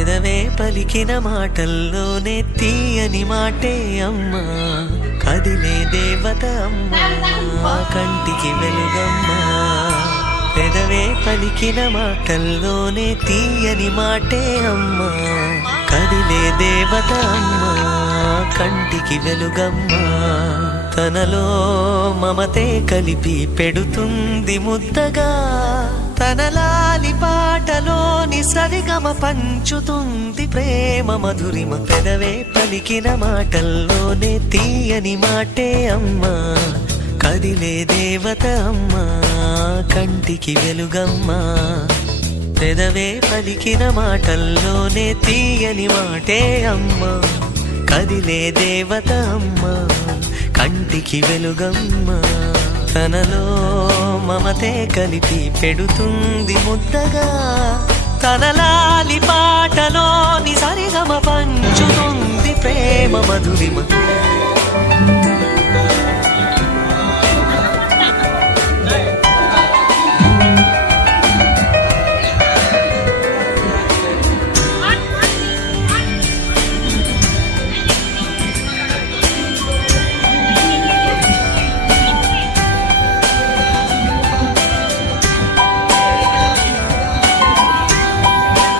పెదవే పలికిన మాటల్లోనే తీయని మాటే అమ్మా, కదిలే దేవత అమ్మా, కంటికి వెలుగమ్మా. పెదవే పలికిన మాటల్లోనే తీయని మాటే అమ్మా, కదిలే దేవత అమ్మా, కంటికి వెలుగమ్మా. తనలో మమతే కలిపి పెడుతుంది ముద్దగా, తన లాలి పాటలోని సరిగమ పంచుతుంది ప్రేమ మధురిమ. పెదవే పలికిన మాటల్లోనే తీయని మాటే అమ్మా, కదిలే దేవత అమ్మా, కంటికి వెలుగమ్మా. పెదవే పలికిన మాటల్లోనే తీయని మాటే అమ్మా, కదిలే దేవత అమ్మా, కంటికి వెలుగమ్మా. తనలో మమతే కలిపి పెడుతుంది ముద్దగా, తన లాలి పాటలోని సరిగమ పంచుతుంది ప్రేమ మధురిమ.